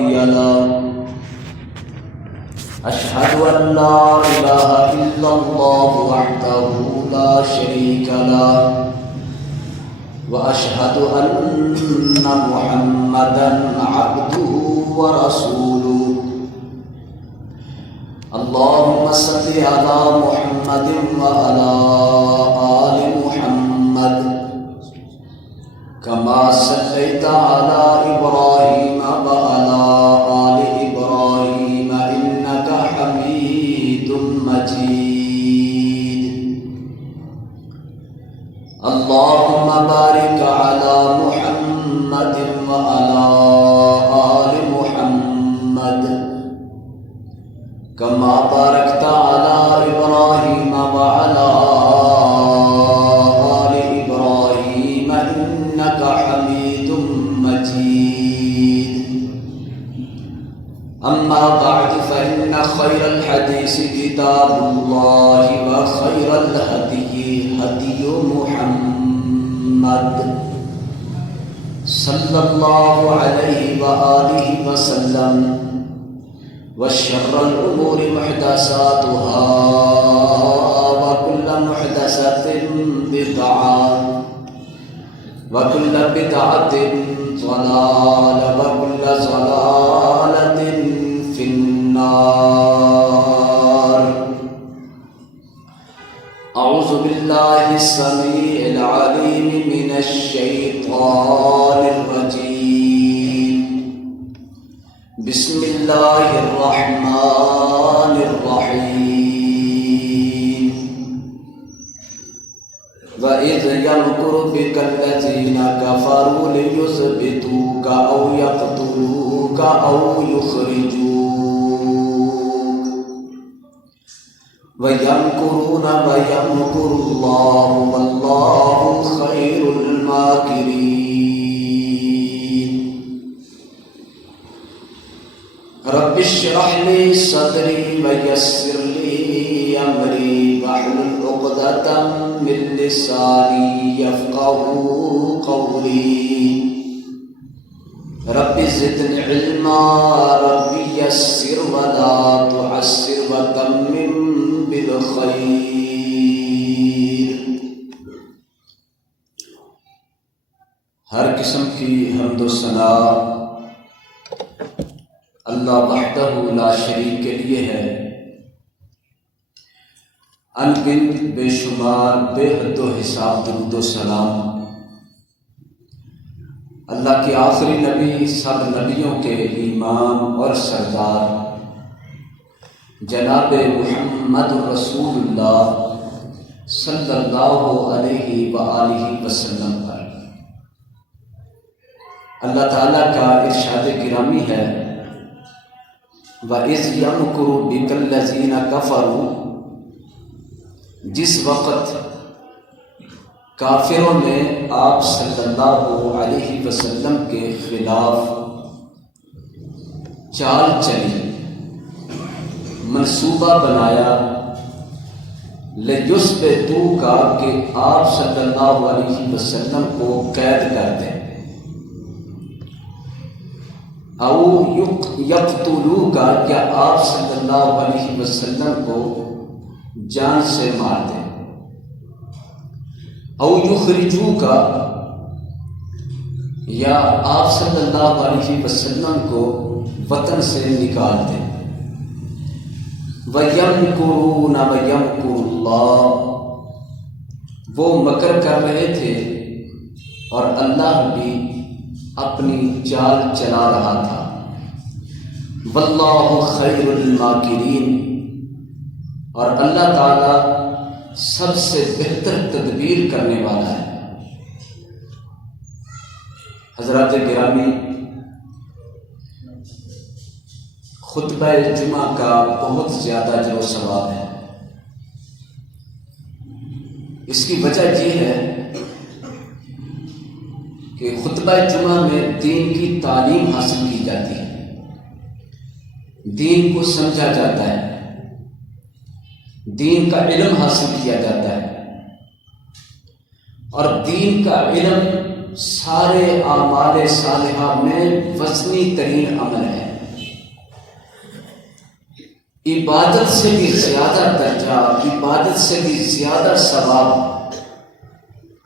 هادي له أشهد أن لا إله إلا الله وحده لا شريك له وأشهد أن محمدا عبده ورسوله اللهم صل على محمد وعلى آل محمد كما صليت على إبراهيم وعلى آل إبراهيم إنك حميد مجيد اللهم بارك على محمد وعلى آل محمد كما باركت على إبراهيم وعلى آل إبراهيم إنك حميد مجيد أما بعد فإن خير الحديث كتاب الله وخير الهدي هدي محمد صلى الله عليه وآله وسلم وشر الأمور محدثاتها وكل محدثة بدعة وكل بدعة ضلالة وكل ضلالة في النار. أعوذ بالله السميع العليم من الشيطان الرجيم. بسم الله الرحمن الرحيم. وَإِذْ يَمْكُرُ بِكَ الَّذِينَ كَفَرُوا لِيُثْبِتُوكَ أَوْ يَقْتُلُوكَ أَوْ يُخْرِجُوكَ وَيَمْكُرُونَ وَيَمْكُرُ اللَّهُ وَاللَّهُ خَيْرُ الْمَاكِرِينَ. رب اشرح لي صدري ويسر لي أمري واحلل عقدة من لساني يفقهوا قولي. رب زدني علما رب يسر ولا تعسر وتمم بالخير. ہر قسم کی حمد و ثنا اللہ وحدہ لا شریک کے لیے ہے. انگنت بے شمار بے حد و حساب درود و سلام اللہ کے آخری نبی سب نبیوں کے امام اور سردار جناب محمد رسول اللہ صلی اللہ علیہ وآلہ وسلم پر. اللہ تعالیٰ کا ارشاد گرامی ہے وَإِذْ يَمْكُرُ بِكَ الَّذِينَ كَفَرُوا. جس وقت کافروں نے آپ صلی اللہ علیہ وسلم کے خلاف چال چلی، منصوبہ بنایا، لِيُثْبِتُوكَ کہ آپ صلی اللہ علیہ وسلم کو قید کر دیں، او یقتلوک کیا آپ صلی اللہ علیہ وسلم کو جان سے مار دیں، او یخرجوک یا آپ صلی اللہ علیہ وسلم کو وطن سے نکال دیں. وَيَمْكُرُونَ وَيَمْكُرُ اللَّهُ. وہ مکر کر رہے تھے اور اللہ بھی اپنی چال چلا رہا تھا. واللہ خیر الماکرین. اور اللہ تعالی سب سے بہتر تدبیر کرنے والا ہے. حضرات گرامی، خطبہ جمعہ کا بہت زیادہ اجر و ثواب ہے. اس کی وجہ یہ ہے کہ خطبہ جمعہ میں دین کی تعلیم حاصل کی جاتی ہے، دین کو سمجھا جاتا ہے، دین کا علم حاصل کیا جاتا ہے، اور دین کا علم سارے اعمال صالحہ میں وزنی ترین عمل ہے. عبادت سے بھی زیادہ درجہ، عبادت سے بھی زیادہ ثواب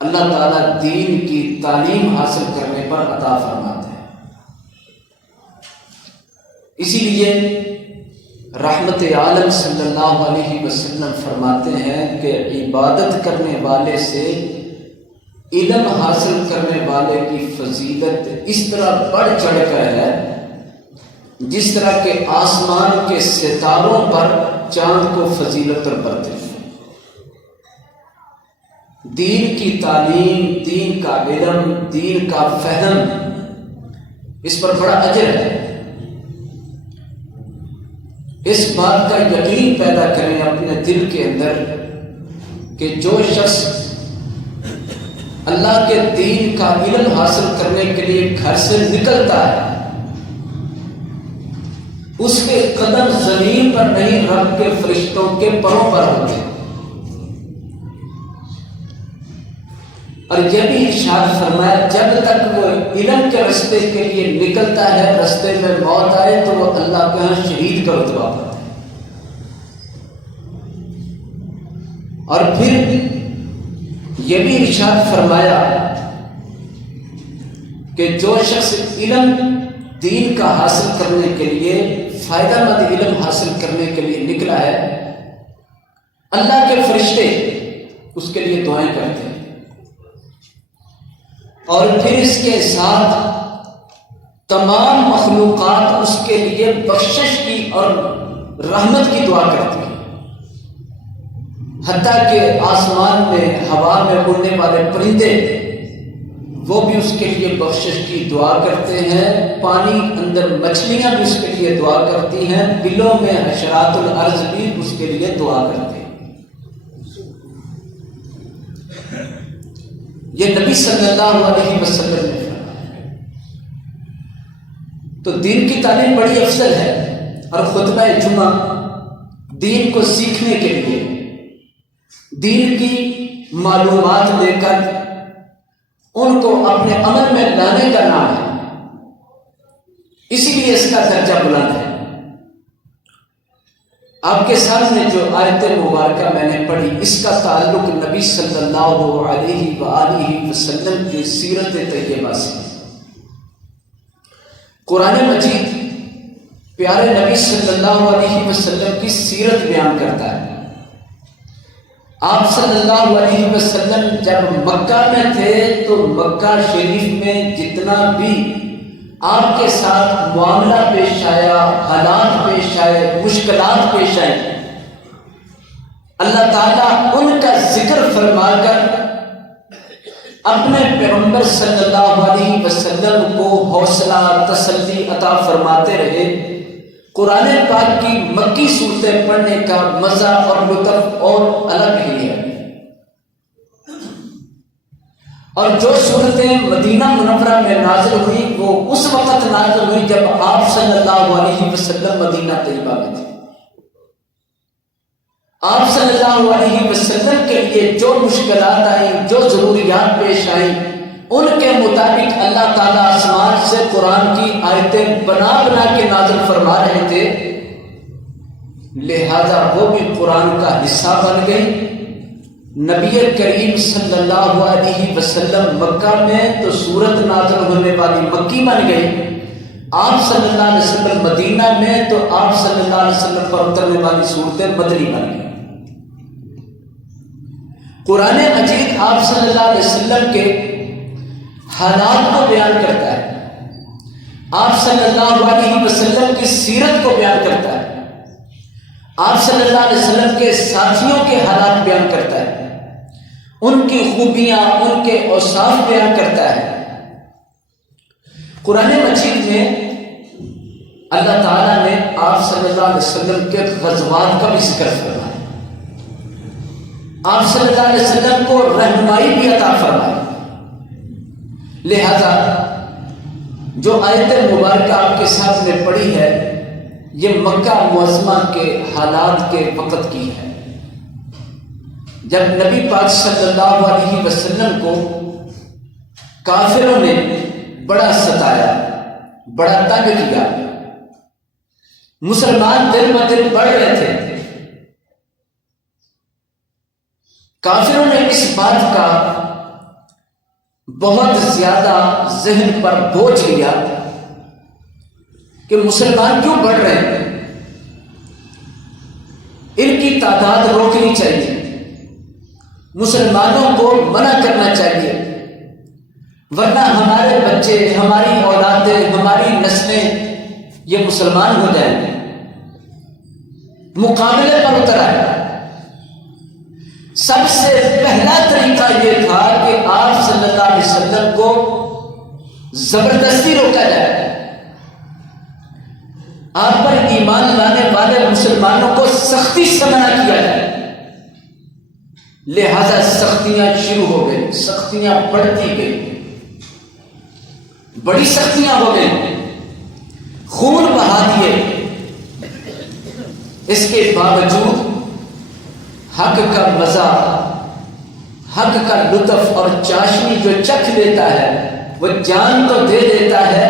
اللہ تعالیٰ دین کی تعلیم حاصل کرنے پر عطا فرماتے ہیں۔ اسی لیے رحمت عالم صلی اللہ علیہ وسلم فرماتے ہیں کہ عبادت کرنے والے سے علم حاصل کرنے والے کی فضیلت اس طرح بڑھ چڑھ کر ہے جس طرح کہ آسمان کے ستاروں پر چاند کو فضیلت اور برتری ہے۔ دین کی تعلیم، دین کا علم، دین کا فہم، اس پر بڑا اجر ہے۔ اس بات کا یقین پیدا کریں اپنے دل کے اندر کہ جو شخص اللہ کے دین کا علم حاصل کرنے کے لیے گھر سے نکلتا ہے، اس کے قدم زمین پر نہیں، رب کے فرشتوں کے پروں پر ہوتے ہیں۔ اور یہ بھی ارشاد فرمایا جب تک وہ علم کے رستے کے لیے نکلتا ہے، رستے میں موت آئے تو وہ اللہ کے ہاں شہید کا رتبہ پاتا ہے۔ اور پھر یہ بھی ارشاد فرمایا کہ جو شخص علم دین کا حاصل کرنے کے لیے، فائدہ مند علم حاصل کرنے کے لیے نکلا ہے، اللہ کے فرشتے اس کے لیے دعائیں کرتے ہیں، اور پھر اس کے ساتھ تمام مخلوقات اس کے لیے بخشش کی اور رحمت کی دعا کرتی ہیں، حتیٰ کہ آسمان میں ہوا میں اڑنے والے پرندے وہ بھی اس کے لیے بخشش کی دعا کرتے ہیں، پانی اندر مچھلیاں بھی اس کے لیے دعا کرتی ہیں، بلوں میں حشرات الارض بھی اس کے لیے دعا کرتے ہیں۔ یہ نبی صلی اللہ علیہ وسلم نے فرمایا۔ تو دین کی تعلیم بڑی افضل ہے، اور خطبہ جمعہ دین کو سیکھنے کے لیے، دین کی معلومات دے کر ان کو اپنے عمل میں لانے کا نام ہے، اسی لیے اس کا درجہ بلند ہے۔ آپ کے سامنے جو آیت مبارکہ میں نے پڑھی، اس کا تعلق نبی صلی اللہ علیہ وآلہ وسلم کی سیرت طیبہ سے۔ قرآن مجید پیارے نبی صلی اللہ علیہ وسلم کی سیرت بیان کرتا ہے۔ آپ صلی اللہ علیہ وسلم جب مکہ میں تھے تو مکہ شریف میں جتنا بھی آپ کے ساتھ معاملہ پیش آیا، حالات پیش آئے، مشکلات پیش آئیں، اللہ تعالیٰ ان کا ذکر فرما کر اپنے پیغمبر صلی اللہ علیہ وسلم کو حوصلہ، تسلی عطا فرماتے رہے۔ قرآن پاک کی مکی صورتیں پڑھنے کا مزہ اور لطف اور الگ ہی ہے، اور جو صورتیں مدینہ منورہ میں نازل ہوئی وہ اس وقت نازل ہوئی جب آپ صلی اللہ علیہ وسلم مدینہ طیبہ میں تھے۔ آپ صلی اللہ علیہ وسلم کے لیے جو مشکلات آئیں، جو ضروریات پیش آئیں، ان کے مطابق اللہ تعالیٰ آسمان سے قرآن کی آیتیں بنا بنا کے نازل فرما رہے تھے، لہذا وہ بھی قرآن کا حصہ بن گئی۔ نبی کریم صلی اللہ علیہ وسلم مکہ میں تو سورت نازل ہونے والی مکی بن گئی، آپ صلی اللہ علیہ وسلم مدینہ میں تو آپ صلی اللہ علیہ وسلم پر اترنے والی صورتیں مدنی بن گئی۔ قرآن مجید آپ صلی اللہ علیہ وسلم کے حالات کو بیان کرتا ہے، آپ صلی اللہ علیہ وسلم کی سیرت کو بیان کرتا ہے، آپ صلی اللہ علیہ وسلم کے ساتھیوں کے حالات بیان کرتا ہے، ان کی خوبیاں، ان کے اوصاف بیان کرتا ہے۔ قرآن مجید میں اللہ تعالیٰ نے آپ صلی اللہ علیہ وسلم کے غزوات کا بھی ذکر فرمایا، آپ صلی اللہ علیہ وسلم کو رہنمائی بھی عطا فرمائی۔ لہذا جو آیت مبارکہ آپ کے سامنے پڑھی ہے یہ مکہ معظمہ کے حالات کے وقت کی ہے، جب نبی پاک صلی اللہ علیہ وسلم کو کافروں نے بڑا ستایا، بڑا تنگ کیا، مسلمان دن ب دن بڑھ رہے تھے. کافروں نے اس بات کا بہت زیادہ ذہن پر بوجھ لیا کہ مسلمان کیوں بڑھ رہے ہیں، ان کی تعداد روکنی چاہیے، مسلمانوں کو منع کرنا چاہیے، ورنہ ہمارے بچے، ہماری اولادیں، ہماری نسلیں یہ مسلمان ہو جائیں گے. مقابلے پر اتر آئے. سب سے پہلا طریقہ یہ تھا کہ آپ صلی اللہ علیہ وسلم کو زبردستی روکا جائے. آپ پر ایمان لانے والے مسلمانوں کو سختی سے منع کیا جائے. لہذا سختیاں شروع ہو گئی، سختیاں بڑھتی گئی، بڑی سختیاں ہو گئی، خون بہا دیے. اس کے باوجود حق کا مزہ، حق کا لطف اور چاشنی جو چکھ لیتا ہے وہ جان تو دے دیتا ہے،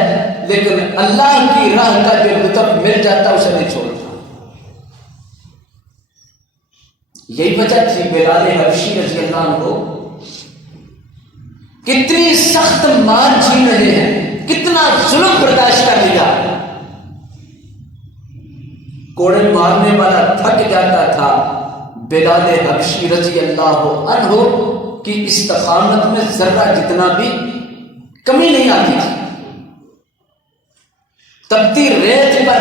لیکن اللہ کی راہ کا جو لطف مل جاتا اسے نہیں چھوڑتا. یہی وجہ تھی بلال حبشی رضی اللہ عنہ کتنی سخت مار جھی رہے ہیں، کتنا ظلم برداشت کر لیا. کوڑے مارنے والا تھک جاتا تھا، بلال حبشی رضی اللہ عنہ کی استقامت میں ذرہ جتنا بھی کمی نہیں آتی تھی. تپتی ریت پر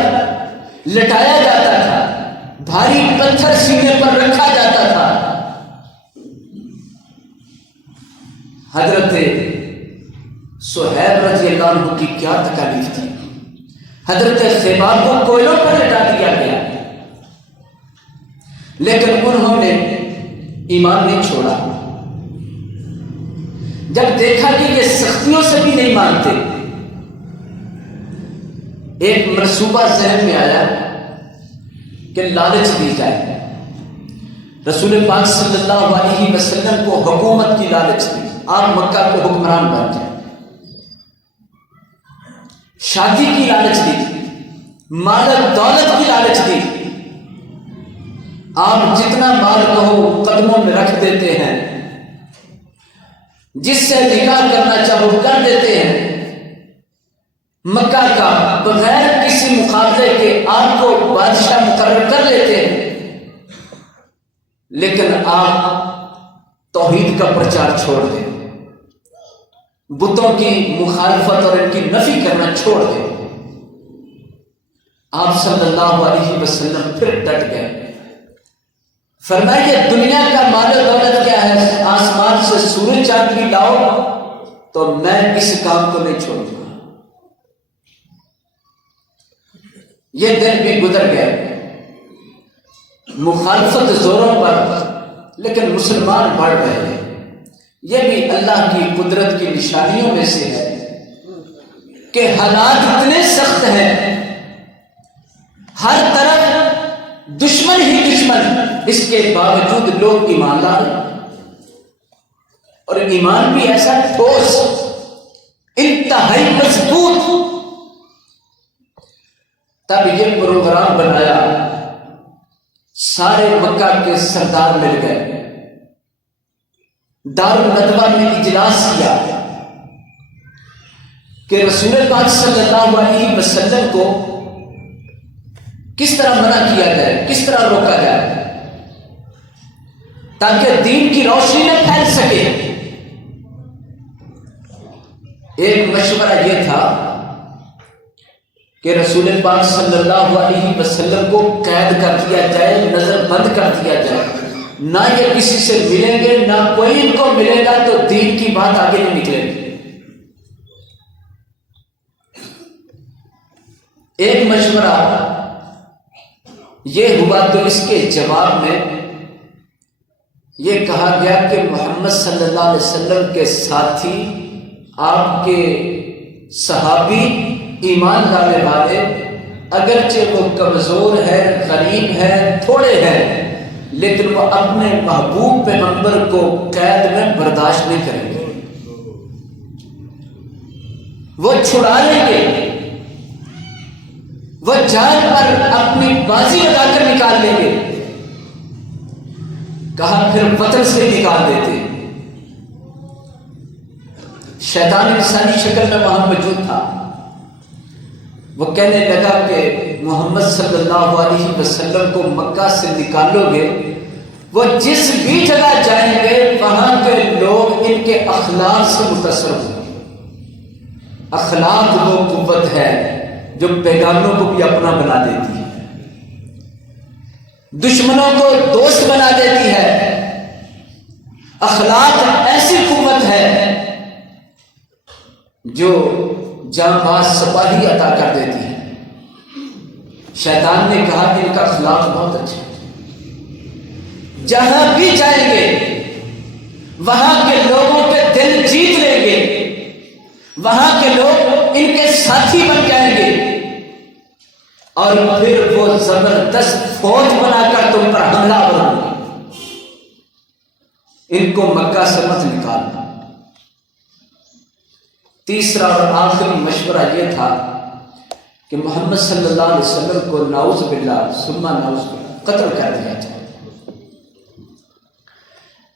لٹایا جاتا تھا، بھاری پتھر سینے پر رکھا جاتا تھا. حضرت صہیب رضی اللہ عنہ کی کیا تکالیف تھی. حضرت خباب کو کوئلوں پر لٹا دیا گیا، لیکن انہوں نے ایمان نہیں چھوڑا. جب دیکھا کہ یہ سختیوں سے بھی نہیں مانتے، ایک منصوبہ ذہن میں آیا کہ لالچ دی جائے. رسول پاک صلی اللہ علیہ وسلم کو حکومت کی لالچ دی، آپ مکہ کے حکمران بن جائیں. شادی کی لالچ دی، مال و دولت کی لالچ دی. آپ جتنا مال کہو قدموں میں رکھ دیتے ہیں، جس سے نکاح کرنا چاہو کر دیتے ہیں. مکہ کا بغیر کسی مقابلے کے آپ کو بادشاہ مقرر کر لیتے ہیں، لیکن آپ توحید کا پرچار چھوڑ دیں، بتوں کی مخالفت اور ان کی نفی کرنا چھوڑ دیں. آپ صلی اللہ علیہ وسلم پھر ڈٹ گئے. فرمایا کہ دنیا کا مال و دولت کیا ہے، آسمان سے سورج چاند بھی لاؤ تو میں اس کام کو نہیں چھوڑوں گا. یہ دن بھی گزر گئے، مخالفت زوروں پر، لیکن مسلمان بڑھ رہے ہیں. یہ بھی اللہ کی قدرت کی نشانیوں میں سے ہے کہ حالات اتنے سخت ہیں، ہر طرف دشمن ہی دشمن، اس کے باوجود لوگ ایمان لا رہے ہیں، اور ایمان بھی ایسا ٹھوس، انتہائی مضبوط. تب یہ پروگرام بنایا، سارے مکہ کے سردار مل گئے، دار الندوہ میں اجلاس کیا کہ رسول پاک صلی اللہ علیہ وسلم کو کس طرح منع کیا جائے، کس طرح روکا جائے تاکہ دین کی روشنی نہ پھیل سکے. ایک مشورہ یہ تھا کہ رسول پاک صلی اللہ علیہ وسلم کو قید کر دیا جائے، نظر بند کر دیا جائے، نہ یہ کسی سے ملیں گے، نہ کوئی ان کو ملے گا، تو دین کی بات آگے نہیں نکلے گی. ایک مشورہ یہ ہوا تو اس کے جواب میں یہ کہا گیا کہ محمد صلی اللہ علیہ وسلم کے ساتھی، آپ کے صحابی، ایمان لانے والے، اگرچہ وہ کمزور ہے، غریب ہے، تھوڑے ہیں، لیکن وہ اپنے محبوب پیغمبر کو قید میں برداشت نہیں کریں گے، وہ چھڑا لیں گے، وہ جان پر اپنی بازی لگا کر نکال لیں گے. کہا پھر وطن سے نکال دیتے. شیطان انسانی شکل میں وہاں موجود تھا. وہ کہنے لگا کہ محمد صلی اللہ علیہ وسلم کو مکہ سے نکالو گے، وہ جس بھی جگہ جائیں گے وہاں کے لوگ ان کے اخلاق سے متاثر ہوں گے. اخلاق وہ قوت ہے جو بیگانوں کو بھی اپنا بنا دیتی ہے، دشمنوں کو دوست بنا دیتی ہے. اخلاق ایسی قوت ہے جو جانباز سپاہی عطا کر دیتی ہے. شیطان نے کہا کہ ان کا اخلاق بہت اچھا ہے، جہاں بھی جائیں گے وہاں کے لوگوں کے دل جیت لیں گے، وہاں کے لوگ ان کے ساتھی بن جائیں گے، اور پھر وہ زبردست فوج بنا کر تم پر حملہ آوریں گے. ان کو مکہ سے مت نکالنا. تیسرا اور آخری مشورہ یہ تھا کہ محمد صلی اللہ علیہ وسلم کو نعوذ باللہ ثم نعوذ باللہ قتل کر دیا جائے.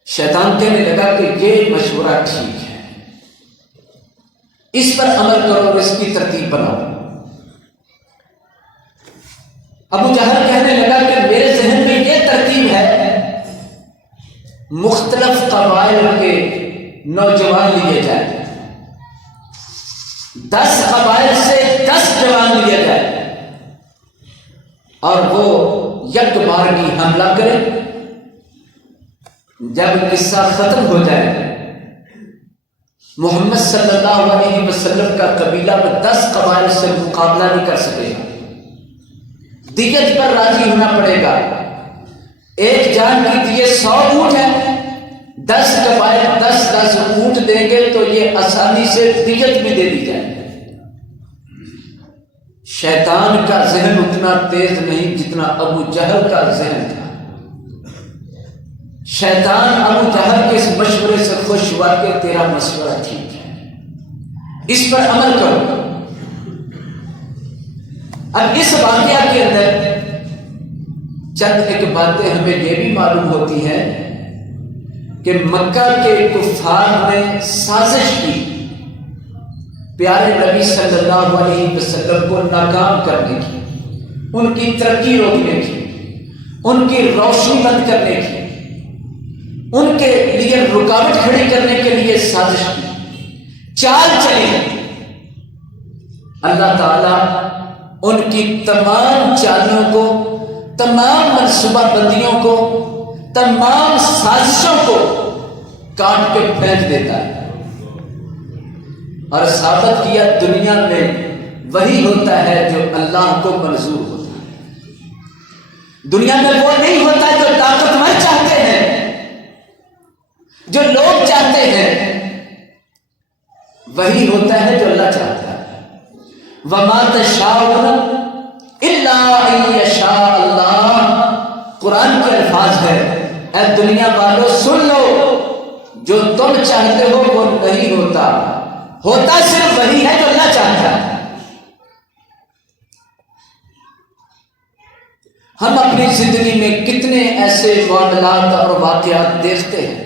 شیطان کہنے لگا کہ یہ مشورہ ٹھیک ہے، اس پر عمل کرو اور اس کی ترتیب بناؤ. ابو جہل کہنے لگا کہ میرے ذہن میں یہ ترتیب ہے، مختلف قبائل کے نوجوان لیے جائیں، 10 قبائل سے 10 جوان لیے جائے اور وہ یک بارگی حملہ کرے. جب قصہ ختم ہو جائے محمد صلی اللہ علیہ وسلم کا قبیلہ میں 10 قبائل سے مقابلہ نہیں کر سکے گا، دیت پر راضی ہونا پڑے گا. ایک جان کی دیت 100 اونٹ ہے، 10 قبائل 10 اونٹ دیں گے تو یہ آسانی سے دیت بھی دے دی جائے. شیطان کا ذہن اتنا تیز نہیں جتنا ابو جہل کا ذہن تھا. شیطان ابو جہل کے اس مشورے سے خوش ہوا کہ تیرا مشورہ ٹھیک ہے، اس پر عمل کرو. اب اس واقعہ کے اندر چند ایک باتیں ہمیں یہ بھی معلوم ہوتی ہیں کہ مکہ کے کفار نے سازش کی پیارے نبی صلی اللہ علیہ وسلم کو ناکام کرنے کی، ان کی ترقی روکنے کی، ان کی روشنی بند کرنے کی، ان کے لیے رکاوٹ کھڑی کرنے کے لیے سازش کی، چال چلی. اللہ تعالیٰ ان کی تمام چالوں کو، تمام منصوبہ بندیوں کو، تمام سازشوں کو کاٹ کے پھینک دیتا ہے اور ثابت کیا دنیا میں وہی ہوتا ہے جو اللہ کو منظور ہوتا ہے. دنیا میں وہ نہیں ہوتا جو طاقتور چاہتے ہیں، جو لوگ چاہتے ہیں، وہی ہوتا ہے جو اللہ چاہتا ہے. وَمَا تَشَاءُونَ إِلَّا أَن يَشَاءَ اللَّهُ. قرآن کے الفاظ ہے، اے دنیا والو سن لو، جو تم چاہتے ہو وہ نہیں ہوتا، ہوتا صرف وہی ہے جو اللہ چاہتا ہے. ہم اپنی زندگی میں کتنے ایسے معاملات اور واقعات دیکھتے ہیں،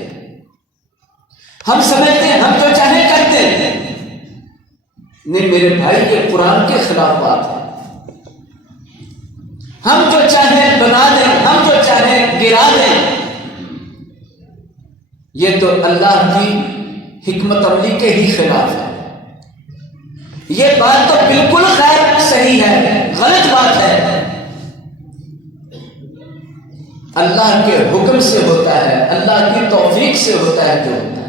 ہم سمجھتے ہیں ہم جو چاہیں کرتے ہیں. نہیں میرے بھائی، یہ قرآن کے خلاف بات ہے. ہم جو چاہیں بنا دیں، ہم جو چاہیں گرا دیں، یہ تو اللہ کی حکمت عملی کے ہی خلاف ہے. یہ بات تو بالکل غیر صحیح ہے، غلط بات ہے. اللہ کے حکم سے ہوتا ہے، اللہ کی توفیق سے ہوتا ہے جو ہوتا ہے.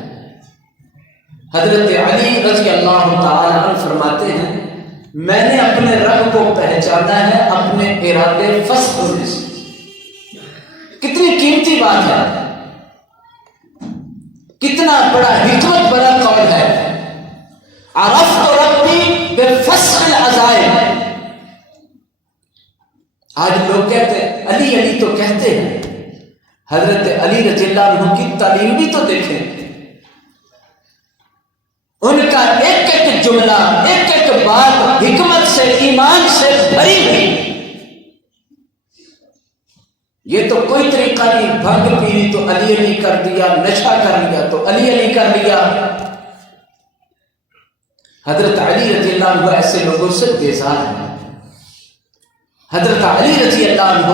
حضرت علی رضی اللہ تعالی عنہ فرماتے ہیں، میں نے اپنے رب کو پہچانا ہے اپنے ارادے فسخ ہونے سے. کتنی قیمتی بات ہے، کتنا بڑا حکمت بڑا قول ہے. عرفت ربی بفسخ العزائم. آج لوگ کہتے ہیں علی علی تو کہتے ہیں، حضرت علی رضی اللہ عنہ کی تعلیم بھی تو دیکھیں. ان کا ایک ایک جملہ، ایک ایک بات حکمت سے ایمان سے بھری ہوئی. یہ تو کوئی طریقہ نہیں، بھنگ پی تو علی علی کر دیا، نشہ کر لیا تو علی علی کر لیا. حضرت علی رضی اللہ عنہ ایسے لوگوں سے بیزار ہیں. حضرت علی رضی اللہ عنہ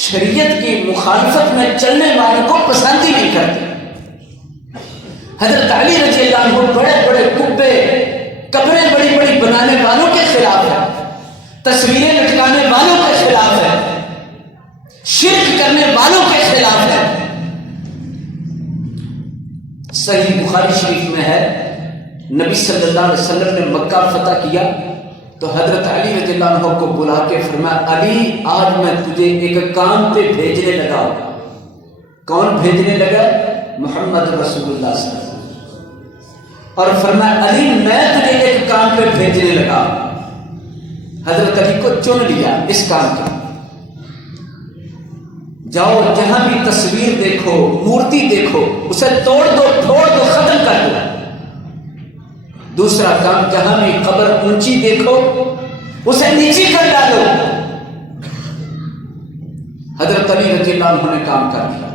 شریعت کی مخالفت میں چلنے والوں کو پسند ہی نہیں کرتے. حضرت علی رضی اللہ عنہ بڑے بڑے کبے قبریں بڑی بڑی بنانے والوں کے خلاف ہے، تصویریں لٹکانے والوں کے خلاف ہے، شرک کرنے والوں کے خلاف ہے. صحیح بخاری شریف میں ہے، نبی صلی اللہ علیہ وسلم نے مکہ فتح کیا تو حضرت علی رضی اللہ عنہ کو بلا کے فرمایا علی آج میں تجھے ایک کام پہ بھیجنے لگا. کون بھیجنے لگا؟ محمد رسول اللہ صلی اللہ علیہ وسلم. اور فرمایا علی میں تجھے ایک کام پہ بھیجنے لگا. حضرت علی کو چن لیا اس کام کے. جاؤ جہاں بھی تصویر دیکھو، مورتی دیکھو، اسے توڑ دو، پھوڑ دو، ختم کر دو. دوسرا کام، جہاں بھی قبر اونچی دیکھو اسے نیچی کر ڈالو. حضرت علی رضی اللہ عنہ نے کام کر دیا.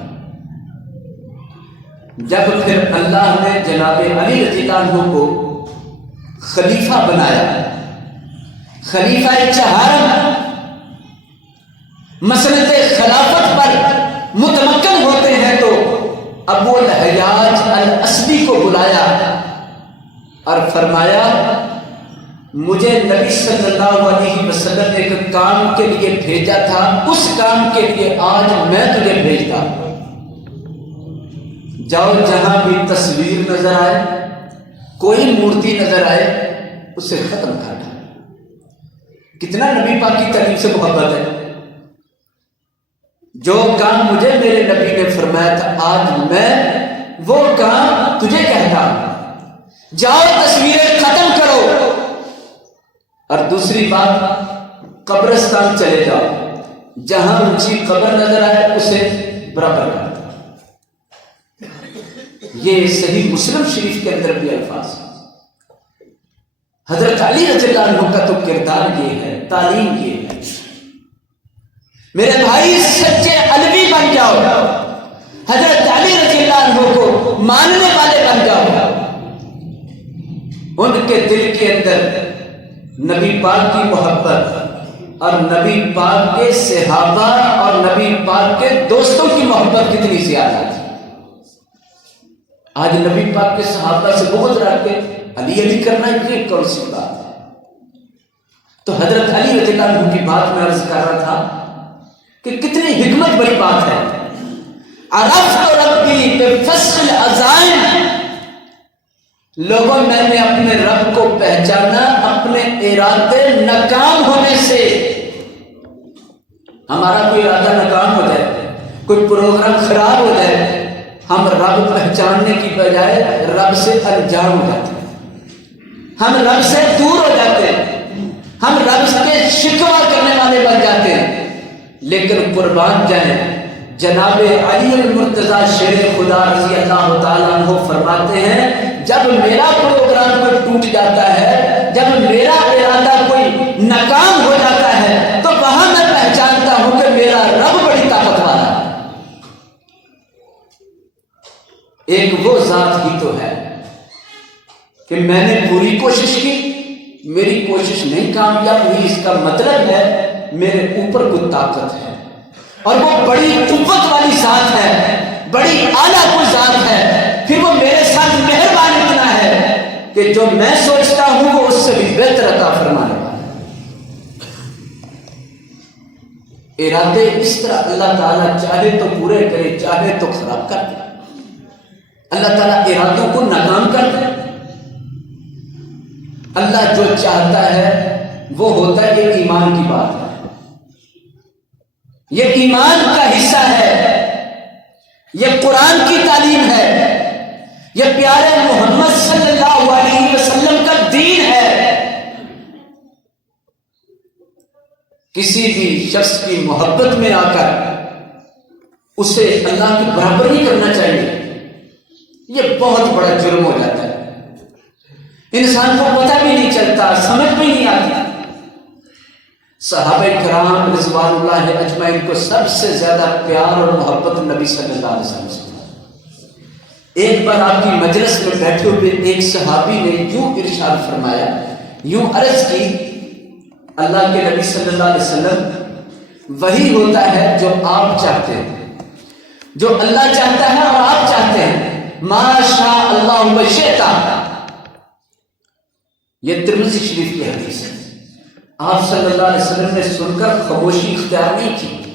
جب پھر اللہ نے جناب علی رضی اللہ عنہ کو خلیفہ بنایا، خلیفہ چہارم، مسند خلافت پر متمکن ہوتے ہیں تو ابو الحیاج الاسدی کو بلایا اور فرمایا مجھے نبی صلی اللہ علیہ وسلم نے ایک کام کے لیے بھیجا تھا، اس کام کے لیے آج میں تجھے بھیجتا ہوں. جاؤ جہاں بھی تصویر نظر آئے، کوئی مورتی نظر آئے، اسے ختم کر ڈالو. کتنا نبی پاک کی تعلیم سے محبت ہے. جو کام مجھے میرے نبی نے فرمایا تھا آج میں وہ کام تجھے کہتا ہوں. جاؤ تصویریں ختم کرو. اور دوسری بات، قبرستان چلے جاؤ، جہاں اونچی قبر نظر آئے اسے برابر کر دو. یہ صحیح مسلم شریف کے اندر بھی الفاظ ہیں. حضرت علی رضی اللہ عنہ کا تو کردار یہ ہے، تعلیم یہ ہے. میرے بھائی سچے علوی بن جاؤ، حضرت علی رضی اللہ عنہ کو ماننے والے بن جاؤ. ان کے دل کے اندر نبی پاک کی محبت اور نبی پاک کے صحابہ اور نبی پاک کے دوستوں کی محبت کتنی زیادہ تھی. آج نبی پاک کے صحابہ سے بغض رکھ کے علی علی کرنا یہ کون سی بات ہے؟ تو حضرت علی رضی اللہ عنہ کی بات میں عرض کر رہا تھا کہ کتنی حکمت بڑی بات ہے. عرفت ربی بفصل العزائم، لوگوں میں نے اپنے رب کو پہچانا اپنے ارادے ناکام ہونے سے. ہمارا کوئی ارادہ ناکام ہو جائے، کوئی پروگرام خراب ہو جائے، ہم رب پہچاننے کی بجائے رب سے انجام ہو جاتے ہیں، ہم رب سے دور ہو جاتے ہیں، ہم رب کے شکوہ کرنے والے بن جاتے ہیں. لیکن قربان جائیں، جناب علی المرتضیٰ شیر خدا رضی اللہ تعالیٰ عنہ فرماتے ہیں جب میرا پروگرام کوئی ٹوٹ جاتا ہے، جب میرا ارادہ کوئی ناکام ہو جاتا ہے تو وہاں میں پہچانتا ہوں کہ میرا رب بڑی طاقت والا ہے. ایک وہ ذات ہی تو ہے کہ میں نے پوری کوشش کی، میری کوشش نہیں کامیاب ہوئی، اس کا مطلب ہے میرے اوپر کوئی طاقت ہے اور وہ بڑی قوت والی ذات ہے، بڑی اعلیٰ کوئی ذات ہے. پھر وہ میرے ساتھ مہربان اتنا ہے کہ جو میں سوچتا ہوں وہ اس سے بھی بہتر عطا فرمانے والا ہے. ارادے اس طرح اللہ تعالیٰ چاہے تو پورے کرے، چاہے تو خراب کر دے. اللہ تعالیٰ ارادوں کو ناکام کر دے. اللہ جو چاہتا ہے وہ ہوتا ہے. یہ ایمان کی بات ہے، یہ ایمان کا حصہ ہے، یہ قرآن کی تعلیم ہے، یہ پیارے محمد صلی اللہ علیہ وسلم کا دین ہے. کسی بھی شخص کی محبت میں آ کر اسے اللہ کے برابر نہیں کرنا چاہیے. یہ بہت بڑا جرم ہو جاتا ہے. انسان کو پتہ بھی نہیں چلتا، سمجھ بھی نہیں آتی۔ صحابہ کرام رضوان اللہ اجمعین کو سب سے زیادہ پیار اور محبت نبی صلی اللہ علیہ وسلم سے۔ ایک بار آپ کی مجلس میں بیٹھے ہوئے ایک صحابی نے یوں ارشاد فرمایا، یوں عرض کی، اللہ کے نبی صلی اللہ علیہ وسلم، وہی ہوتا ہے جو آپ چاہتے ہیں، جو اللہ چاہتا ہے اور آپ چاہتے ہیں، ما شاء اللہ و شئت۔ یہ ترمذی شریف کی حدیث ہے۔ آپ صلی اللہ علیہ وسلم نے سن کر خاموشی اختیار نہیں کی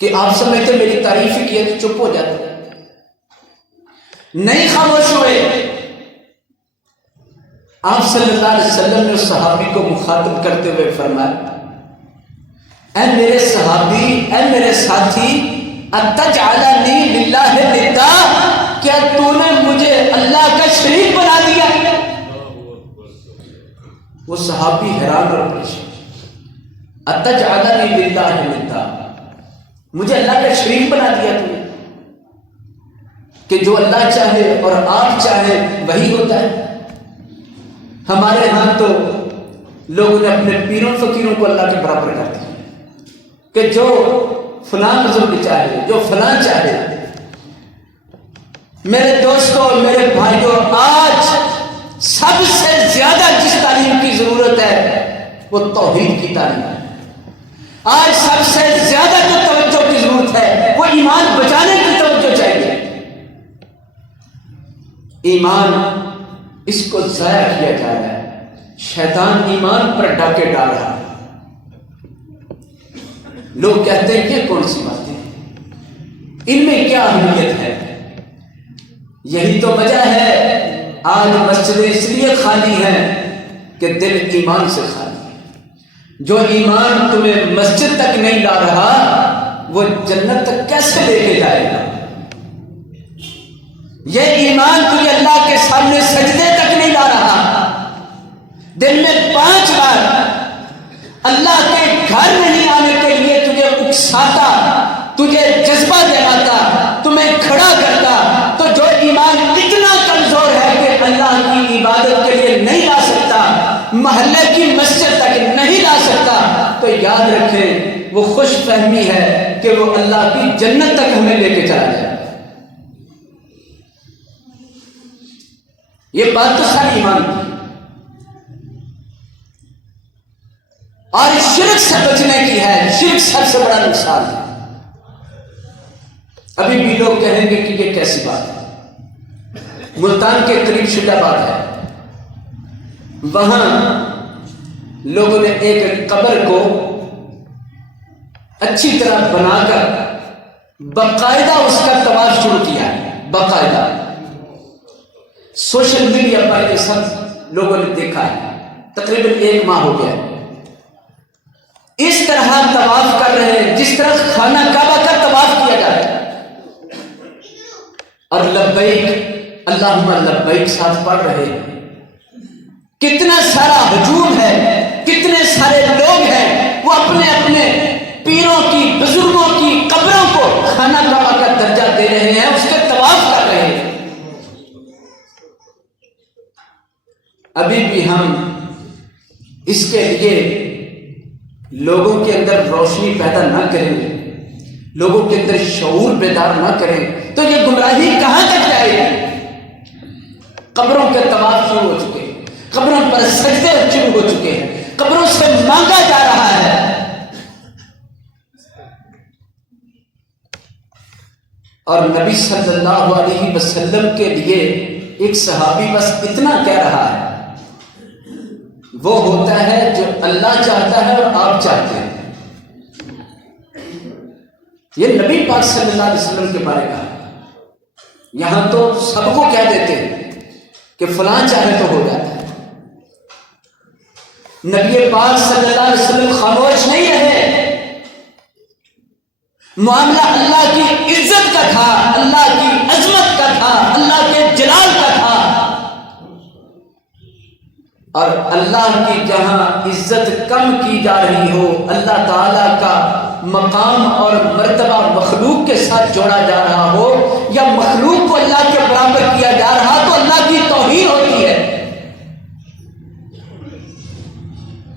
کہ آپ سمجھتے میری تعریف ہی کی ہے تو چپ ہو جاتے، نہیں خاموش ہوئے۔ آپ صلی اللہ علیہ وسلم نے اس صحابی کو مخاطب کرتے ہوئے فرمایا، اے میرے صحابی، اے میرے ساتھی، اتجعلنی للہ ندا، کیا تو نے مجھے اللہ کا شریک بنا دیا؟ وہ صحابی حیران اور پریشان، اتجعلنی للہ ندا، مجھے اللہ کا شریک بنا دیا تو نے؟ کہ جو اللہ چاہے اور آپ چاہے وہی ہوتا ہے۔ ہمارے ہاں تو لوگوں نے اپنے پیروں فقیروں کو اللہ کے برابر کر دیا کہ جو فلاں بزرگ چاہے، جو فلاں چاہے۔ میرے دوستوں، میرے بھائیوں، آج سب سے زیادہ جس تعلیم کی ضرورت ہے وہ توحید کی تعلیم ہے۔ آج سب سے زیادہ جو توجہ کی ضرورت ہے وہ ایمان بچانے کی توجہ چاہیے۔ ایمان، اس کو ضائع کیا جا رہا ہے، شیطان ایمان پر ڈاکے ڈال رہا ہے۔ لوگ کہتے ہیں یہ کون سی باتیں ہیں، ان میں کیا اہمیت ہے؟ یہی تو وجہ ہے آج مسجدیں اس لیے خالی ہیں کہ دل ایمان سے خالی ہے۔ جو ایمان تمہیں مسجد تک نہیں لا رہا وہ جنت تک کیسے لے کے جائے گا؟ یہ ایمان تجھے اللہ کے سامنے سجدے تک نہیں لا رہا، دن میں 5 بار اللہ کے گھر نہیں آنے کے لیے تجھے اکساتا، تجھے جذبہ دلاتا، تمہیں کھڑا کرتا، تو جو ایمان اتنا کمزور ہے کہ اللہ کی عبادت کے لیے نہیں لا سکتا، محلے کی مسجد تک نہیں لا سکتا، تو یاد رکھیں وہ خوش فہمی ہے کہ وہ اللہ کی جنت تک ہمیں لے کے چلا جائے۔ یہ بات تو ساری ایمان کی، اور شرک سے بچنے کی ہے۔ شرک سب سے بڑا نقصان ہے۔ ابھی بھی لوگ کہیں گے کہ یہ کیسی بات ہے؟ ملتان کے قریب شجاع آباد ہے، وہاں لوگوں نے ایک قبر کو اچھی طرح بنا کر باقاعدہ اس کا طواف شروع کیا ہے، باقاعدہ۔ سوشل میڈیا پر یہ سب لوگوں نے دیکھا ہے، تقریباً 1 ماہ ہو گیا ہے۔ اس طرح طواف کر رہے ہیں جس طرح خانہ کعبہ کا طواف کیا جاتا ہے، اور لبیک اللہم لبیک ساتھ پڑھ رہے ہیں۔ کتنا سارا ہجوم ہے، کتنے سارے لوگ ہیں، وہ اپنے اپنے پیروں کی، بزرگوں کی قبروں کو خانہ کعبہ کا درجہ دے رہے ہیں، اس کے طواف کر رہے ہیں۔ ابھی بھی ہم اس کے لیے لوگوں کے اندر روشنی پیدا نہ کریں گے، لوگوں کے اندر شعور بیدار نہ کریں تو یہ گمراہی کہاں تک جائے گی؟ قبروں کے طواف شروع ہو چکے ہیں، قبروں پر سجدے شروع ہو چکے ہیں، قبروں سے مانگا جا رہا ہے۔ اور نبی صلی اللہ علیہ وسلم کے لیے ایک صحابی بس اتنا کہہ رہا ہے، وہ ہوتا ہے جو اللہ چاہتا ہے اور آپ چاہتے ہیں۔ یہ نبی پاک صلی اللہ علیہ وسلم کے بارے کا، یہاں تو سب کو کہہ دیتے ہیں کہ فلاں چاہے تو ہو جاتا ہے۔ نبی پاک صلی اللہ علیہ وسلم خاموش نہیں رہے، معاملہ اللہ کی عزت کا تھا، اللہ کی عظمت کا تھا، اللہ کے جلال کا تھا، اور اللہ کی جہاں عزت کم کی جا رہی ہو، اللہ تعالیٰ کا مقام اور مرتبہ مخلوق کے ساتھ جوڑا جا رہا ہو، یا مخلوق کو اللہ کے برابر کیا جا رہا، تو اللہ کی توہین ہو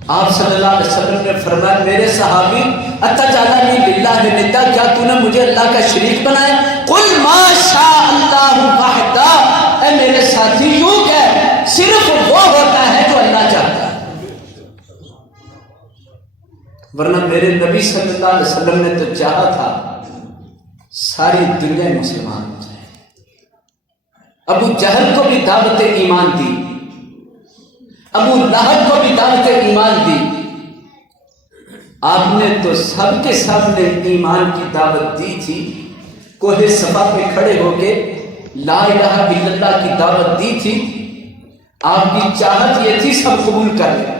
آپ صلی اللہ علیہ وسلم نے فرمایا میرے صحابی اتجعلنی للہ ندا، کیا تو نے مجھے اللہ کا شریک بنایا؟ قل ما شاء اللہ وحدہ، اے میرے ساتھی یوں کہ صرف وہ ہوتا ہے جو اللہ چاہتا ہے، ورنہ میرے نبی صلی اللہ علیہ وسلم نے تو چاہا تھا ساری دنیا مسلمان ہو جائے۔ ابو جہل کو بھی دعوت ایمان دی، ابو لہب کو بھی دعوت ایمان دی، آپ نے تو سب کے سامنے ایمان کی دعوت دی تھی، کوہ صفا پہ کھڑے ہو کے لا الہ الا اللہ کی دعوت دی تھی، آپ کی چاہت یہ تھی سب قبول کر لیں،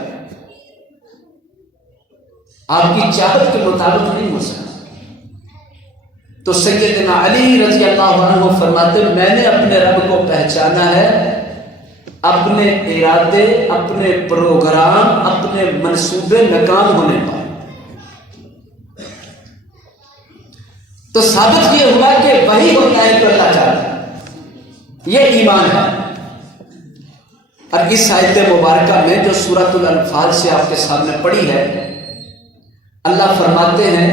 آپ کی چاہت کے مطابق نہیں ہو سکتا۔ تو سیدنا علی رضی اللہ عنہ فرماتے میں نے اپنے رب کو پہچانا ہے اپنے ارادے، اپنے پروگرام، اپنے منصوبے ناکام ہونے پر۔ تو ثابت یہ ہوا کہ وہی ہوتا ہے جو اللہ چاہتا ہے، یہ ایمان ہے۔ اور اس آیت مبارکہ میں جو سورۃ الانفال سے آپ کے سامنے پڑھی ہے، اللہ فرماتے ہیں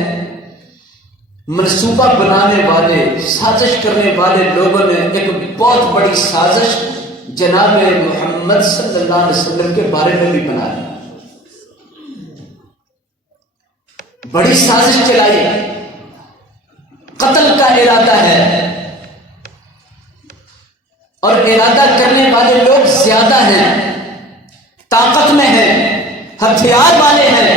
منصوبہ بنانے والے، سازش کرنے والے لوگوں نے ایک بہت بڑی سازش جناب محمد صلی اللہ علیہ وسلم کے بارے میں بھی بنا لی، بڑی سازش چلائی، قتل کا ارادہ ہے، اور ارادہ کرنے والے لوگ زیادہ ہیں، طاقت میں ہیں، ہتھیار والے ہیں۔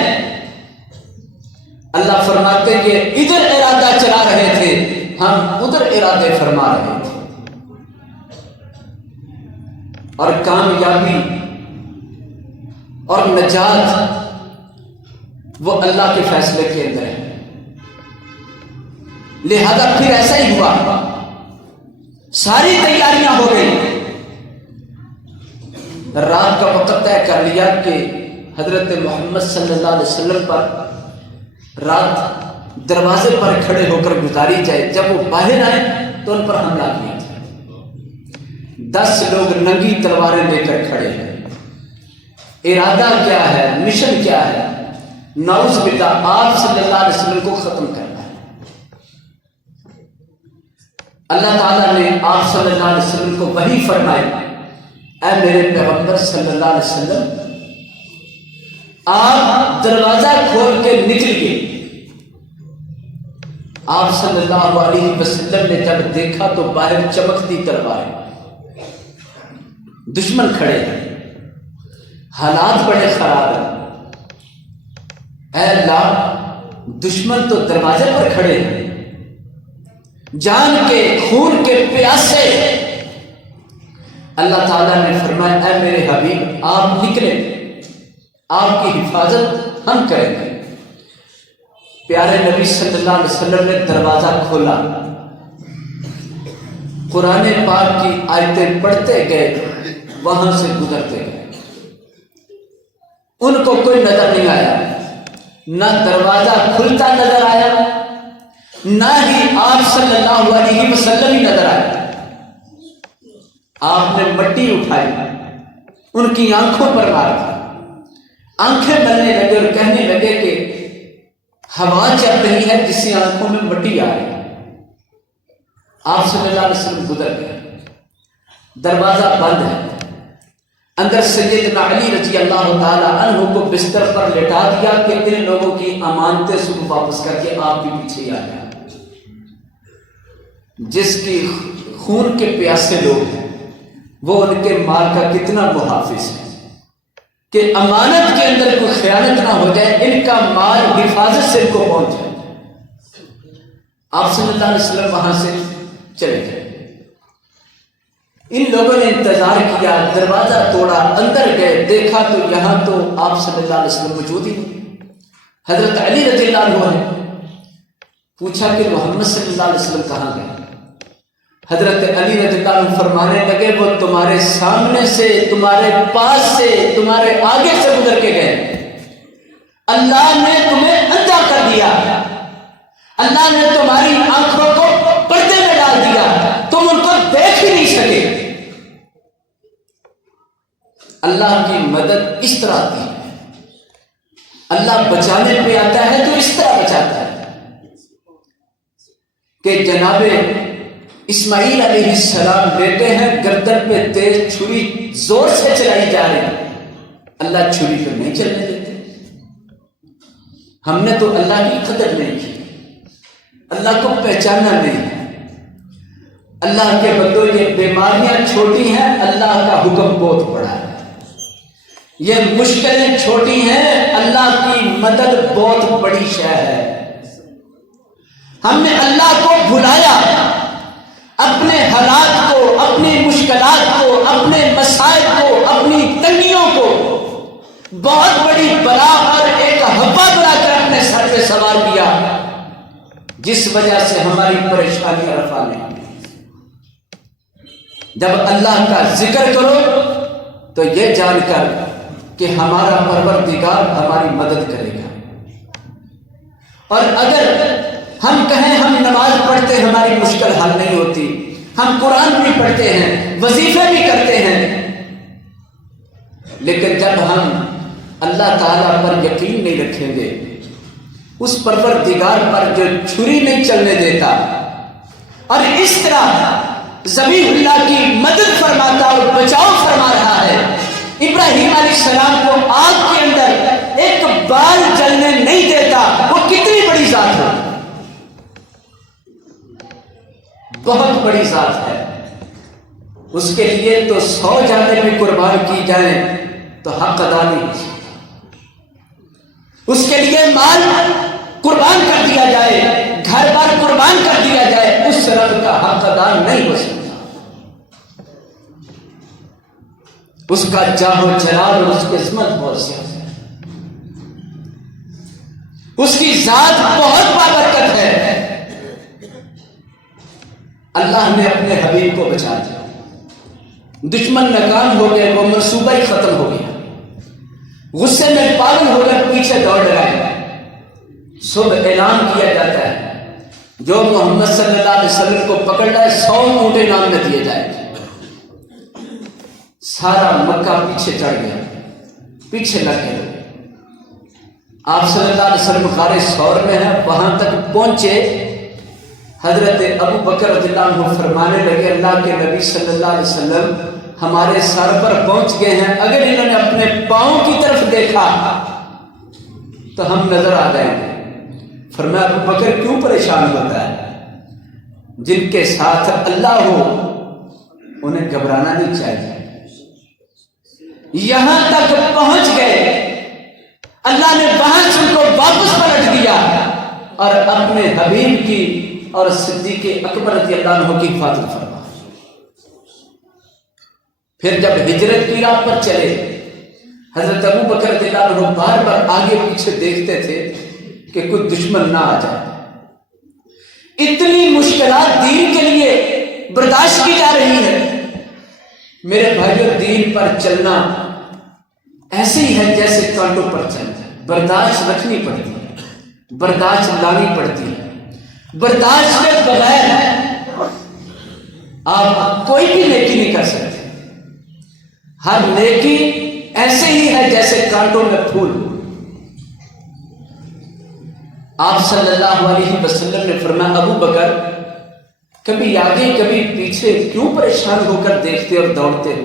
اللہ فرماتے کہ ادھر ارادہ چلا رہے تھے، ہم ادھر ارادے فرما رہے تھے، اور کامیابی اور نجات وہ اللہ کے فیصلے کے اندر ہے۔ لہذا پھر ایسا ہی ہوا، ساری تیاریاں ہو گئی، رات کا وقت طے کر لیا کہ حضرت محمد صلی اللہ علیہ وسلم پر رات دروازے پر کھڑے ہو کر گزاری جائے، جب وہ باہر آئے تو ان پر حملہ کیا جائے۔ 10 لوگ ننگی تلواریں لے کر کھڑے ہیں، ارادہ کیا ہے، مشن کیا ہے؟ نعوذ باللہ آپ صلی اللہ علیہ وسلم کو ختم کرنا ہے۔ اللہ تعالیٰ نے آپ صلی اللہ علیہ وسلم کو وحی فرمائی، اے میرے پیغمبر صلی اللہ علیہ وسلم آپ دروازہ کھول کے نکلیے۔ آپ صلی اللہ علیہ وسلم نے جب دیکھا تو باہر چمکتی تلواریں، دشمن کھڑے ہیں، حالات بڑے خراب ہیں۔ اے اللہ، دشمن تو دروازے پر کھڑے ہیں، جان کے خون کے پیاسے۔ اللہ تعالیٰ نے فرمایا اے میرے حبیب آپ نکلیں، آپ کی حفاظت ہم کریں گے۔ پیارے نبی صلی اللہ علیہ وسلم نے دروازہ کھولا، قرآن پاک کی آیتیں پڑھتے گئے، وہاں سے گزرتے گئے، ان کو کوئی نظر نہیں آیا، نہ دروازہ کھلتا نظر آیا، نہ ہی آپ صلی اللہ علیہ وسلم ہی نظر آیا۔ آپ نے مٹی اٹھائی، ان کی آنکھوں پر مار دی، آنکھیں ملنے لگے اور کہنے لگے کہ ہوا چل رہی ہے جس سے آنکھوں میں مٹی آ رہی ہے۔ آپ صلی اللہ علیہ وسلم گزر گئے، دروازہ بند ہے، اندر سیدنا علی رضی اللہ تعالی عنہ کو بستر پر لٹا دیا کہ ان لوگوں کی امانتیں سب واپس کر کے آپ بھی پیچھے آ جائیں۔ جس کی خون کے پیاسے لوگ ہیں وہ ان کے مال کا کتنا محافظ ہے کہ امانت کے اندر کوئی خیانت نہ ہو جائے، ان کا مال حفاظت سے ان کو پہنچ جائے۔ آپ صلی اللہ علیہ وسلم وہاں سے چلے گئے، ان لوگوں نے انتظار کیا، دروازہ توڑا، اندر گئے، دیکھا تو یہاں تو آپ صلی اللہ علیہ وسلم موجود ہی نہیں۔ حضرت علی رضی اللہ عنہ نے پوچھا کہ محمد صلی اللہ علیہ وسلم کہاں گئے؟ حضرت علی رضی اللہ عنہ فرمانے لگے وہ تمہارے سامنے سے، تمہارے پاس سے، تمہارے آگے سے گزر کے گئے۔ اللہ نے تمہیں اندھا کر دیا، اللہ نے تمہاری آنکھوں کو پردے میں ڈال دیا، تم ان کو دیکھ ہی نہیں سکے۔ اللہ کی مدد اس طرح آتی ہے اللہ بچانے پہ آتا ہے تو اس طرح بچاتا ہے کہ جناب اسماعیل علیہ السلام لیتے ہیں، گردن پہ تیز چھری زور سے چلائی جا رہی، اللہ چھری پہ نہیں چلنے دیتے۔ ہم نے تو اللہ کی قدر نہیں کی، اللہ کو پہچانا نہیں ہے۔ اللہ کے بندو، یہ بیماریاں چھوٹی ہیں، اللہ کا حکم بہت بڑا ہے۔ یہ مشکلیں چھوٹی ہیں، اللہ کی مدد بہت بڑی شے ہے۔ ہم نے اللہ کو بھلایا، اپنے حالات کو، اپنی مشکلات کو، اپنے مسائل کو، اپنی تنگیوں کو بہت بڑی بلا اور ایک ہوا بنا کر اپنے سر پہ سوار کیا، جس وجہ سے ہماری پریشانیاں رفع نہیں ہوئی۔ جب اللہ کا ذکر کرو تو یہ جان کر کہ ہمارا پروردگار ہماری مدد کرے گا، اور اگر ہم کہیں ہم نماز پڑھتے ہماری مشکل حل نہیں ہوتی، ہم قرآن بھی پڑھتے ہیں، وظیفے بھی کرتے ہیں، لیکن جب ہم اللہ تعالیٰ پر یقین نہیں رکھیں گے، اس پروردگار پر جو چھری نہیں چلنے دیتا اور اس طرح ذبیح اللہ کی مدد فرماتا اور بچاؤ فرما رہا ہے، ابراہیم علیہ السلام کو آگ کے اندر ایک بال جلنے نہیں دیتا، وہ کتنی بڑی ذات ہے، بہت بڑی ذات ہے۔ اس کے لیے تو 100 جانیں بھی قربان کی جائیں تو حق ادا نہیں ہو سکتا، اس کے لیے مال قربان کر دیا جائے، گھر بار قربان کر دیا جائے، اس رب کا حق ادا نہیں ہو سکتا۔ اس کا جاہ و جلال اور اس کی عظمت بہت زیادہ ہے، اس کی ذات بہت بابرکت ہے۔ اللہ نے اپنے حبیب کو بچا دیا، دشمن ناکام ہو گئے، وہ منصوبہ ہی ختم ہو گیا، غصے میں پاگل ہو کر پیچھے دوڑ رہے۔ صبح اعلان کیا جاتا ہے جو محمد صلی اللہ علیہ وسلم کو پکڑ لائے 100 اونٹ انعام میں دیے جائیں گے۔ سارا مکہ پیچھے چڑھ گیا، پیچھے لگ گئے۔ آپ صلی اللہ علیہ وسلم غار ثور میں ہیں، وہاں تک پہنچے، حضرت ابو بکر رضی اللہ عنہ فرمانے لگے اللہ کے نبی صلی اللہ علیہ وسلم ہمارے سر پر پہنچ گئے ہیں، اگر انہوں نے اپنے پاؤں کی طرف دیکھا تو ہم نظر آ جائیں گے۔ فرمایا ابو بکر کیوں پریشان ہوتا ہے؟ جن کے ساتھ اللہ ہو انہیں گھبرانا نہیں چاہیے۔ یہاں تک پہنچ گئے، اللہ نے وہاں سے ان کو واپس پلٹ دیا اور اپنے حبیب کی اور صدیق اکبر رضی اللہ عنہ کی حفاظت فرما۔ پھر جب ہجرت کی راہ پر چلے، حضرت ابو بکر رضی اللہ عنہ بار بار آگے پیچھے دیکھتے تھے کہ کوئی دشمن نہ آ جائے۔ اتنی مشکلات دین کے لیے برداشت کی جا رہی ہے۔ میرے بھائیوں، دین پر چلنا ایسے ہی ہے جیسے کانٹوں پر چلنا، برداشت رکھنی پڑتی ہے، برداشت لانی پڑتی ہے۔ برداشت کے بغیر آپ کوئی بھی نیکی نہیں کر سکتے۔ ہر نیکی ایسے ہی ہے جیسے کانٹوں میں پھول۔ آپ صلی اللہ علیہ وسلم نے فرمایا ابو بکر کبھی آگے کبھی پیچھے کیوں پریشان ہو کر دیکھتے اور دوڑتے ہو؟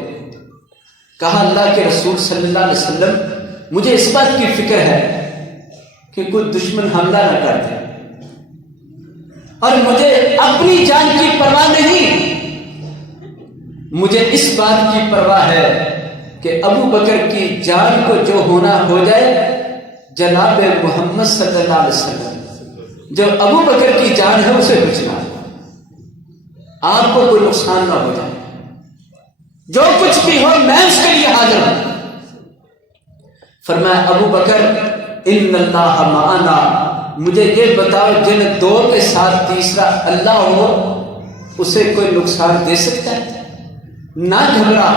کہا اللہ کے رسول صلی اللہ علیہ وسلم مجھے اس بات کی فکر ہے کہ کوئی دشمن حملہ نہ کر دے، اور مجھے اپنی جان کی پرواہ نہیں، مجھے اس بات کی پرواہ ہے کہ ابو بکر کی جان کو جو ہونا ہو جائے، جناب محمد صلی اللہ علیہ وسلم جو ابو بکر کی جان ہے اسے بچنا، آپ کو کوئی نقصان نہ ہو جائے، جو کچھ بھی ہو میں اس کے لیے حاضر ہوں۔ فرمایا ابو بکر ان اللہ معنا، مجھے یہ بتاؤ جن دو کے ساتھ تیسرا اللہ ہو اسے کوئی نقصان دے سکتا ہے؟ نہ گھبرا،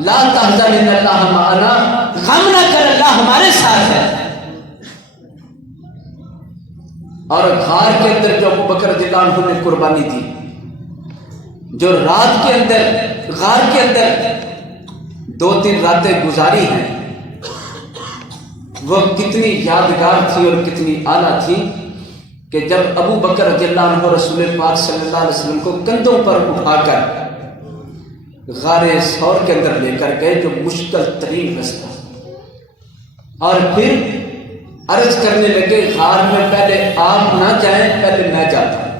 لا تحزن ان اللہ معنا، غم نہ کر اللہ ہمارے ساتھ ہے۔ اور غار کے اندر جو ابو بکر رضی اللہ عنہ نے قربانی دی، جو رات کے اندر غار کے اندر 2-3 راتیں گزاری ہیں، وہ کتنی یادگار تھی اور کتنی اعلیٰ تھی کہ جب ابو بکر رضی اللہ عنہ رسول پاک صلی اللہ علیہ وسلم کو کندھوں پر اٹھا کر غار ثور کے اندر لے کر گئے، جو مشکل ترین رستہ، اور پھر عرض کرنے لگے غار میں پہلے آپ نہ جائیں، پہلے میں جاتا ہوں۔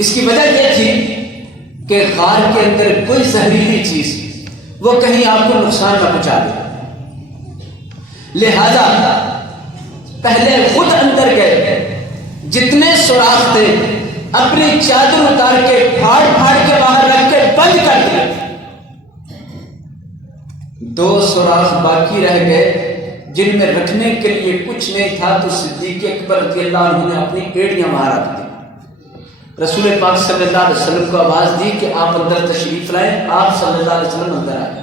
اس کی وجہ یہ تھی کہ غار کے اندر کوئی زہریلی چیز وہ کہیں آپ کو نقصان نہ پہنچا دے، لہذا پہلے خود اندر گئے، جتنے سوراخ تھے اپنی چادر اتار کے پھاڑ پھاڑ کے باہر رکھ کے بند کر دیا۔ 2 سوراخ باقی رہ گئے جن میں رکھنے کے لیے کچھ نہیں تھا، تو صدیق اکبر رضی اللہ عنہ نے اپنی ایڑیاں وہاں رکھ دی۔ رسول پاک صلی اللہ علیہ وسلم کو آواز دی کہ آپ اندر تشریف لائیں۔ آپ صلی اللہ علیہ وسلم اندر آئے،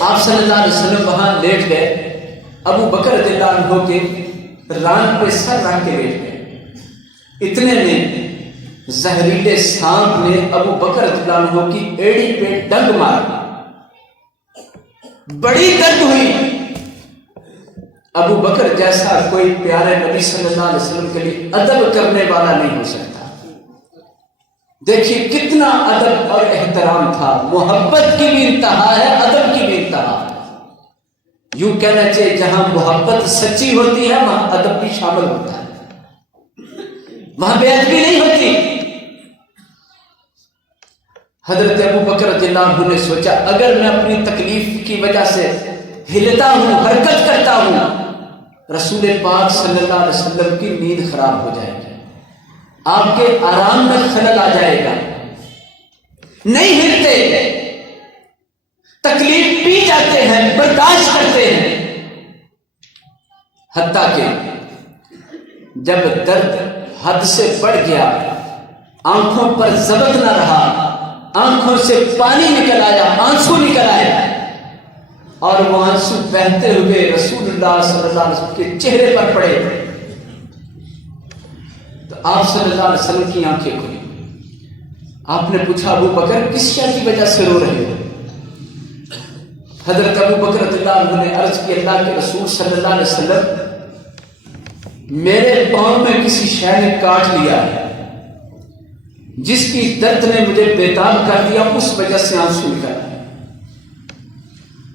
آپ صلی اللہ علیہ وسلم وہاں لیٹ گئے، ابو بکر رضی اللہ عنہ کے ران پہ سر رکھ کے لیٹ گئے۔ اتنے میں زہریلے سانپ نے ابو بکر رضی اللہ عنہ کی ایڑی پہ ڈنگ مارا، بڑی درد ہوئی۔ ابو بکر جیسا کوئی پیارے نبی صلی اللہ علیہ وسلم کے لیے ادب کرنے والا نہیں ہو سکتا۔ دیکھیے کتنا ادب اور احترام تھا، محبت کی بھی انتہا ہے، ادب کی بھی انتہا ہے۔ یوں کہنا چاہیے جہاں محبت سچی ہوتی ہے وہاں ادب بھی شامل ہوتا ہے، وہاں بے ادبی نہیں ہوتی۔ حضرت ابو بکر رضی اللہ عنہ نے سوچا اگر میں اپنی تکلیف کی وجہ سے ہلتا ہوں، حرکت کرتا ہوں، رسول پاک صلی اللہ علیہ وسلم کی نیند خراب ہو جائے گی، آپ کے آرام میں خلل آ جائے گا۔ نہیں ہلتے، تکلیف پی جاتے ہیں، برداشت کرتے ہیں، حتیٰ کہ جب درد حد سے بڑھ گیا، آنکھوں پر ضبط نہ رہا، آنکھوں سے پانی نکل آیا، آنسو نکل آیا، اور وہ آنسو بہتے ہوئے رسول اللہ صلی اللہ علیہ وسلم کے چہرے پر پڑے، تو آپ صلی اللہ علیہ وسلم کی آنکھیں کھلی۔ آپ نے پوچھا ابو بکر کس شے کی وجہ سے رو رہے ہو؟ حضرت ابو بکر رضی اللہ عنہ نے عرض کی اللہ کے رسول صلی اللہ علیہ وسلم، میرے پاؤں میں کسی شے نے کاٹ لیا ہے جس کی درد نے مجھے بےتاب کر دیا، اس وجہ سے آنسو نکل آئے۔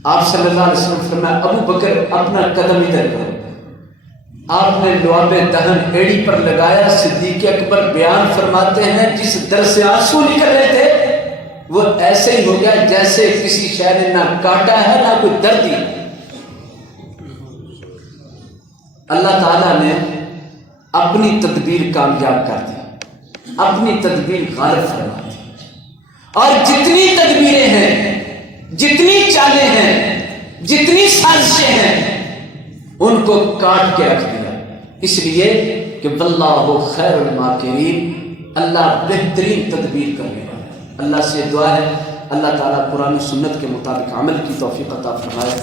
آپ صلی اللہ علیہ وسلم فرمایا ابو بکر اپنا قدم ادھر کرو۔ آپ نے لعاب دہن ایڑی پر لگایا۔ صدیق اکبر بیان فرماتے ہیں جس درد سے آنسو نکل رہے تھے وہ ایسے ہی ہو گیا جیسے کسی شے نے نہ کاٹا ہے نہ کوئی درد ہی۔ اللہ تعالیٰ نے اپنی تدبیر کامیاب کر دی، اپنی تدبیر غالب فرما دی، اور جتنی تدبیریں ہیں، جتنی چالیں ہیں، جتنی سازشیں ہیں، ان کو کاٹ کے رکھ دیا، اس لیے کہ واللہ خیر الماکرین، اللہ بہترین تدبیر کرنے والا ہے۔ اللہ سے دعا ہے اللہ تعالیٰ قرآن و سنت کے مطابق عمل کی توفیق عطا فرمائے۔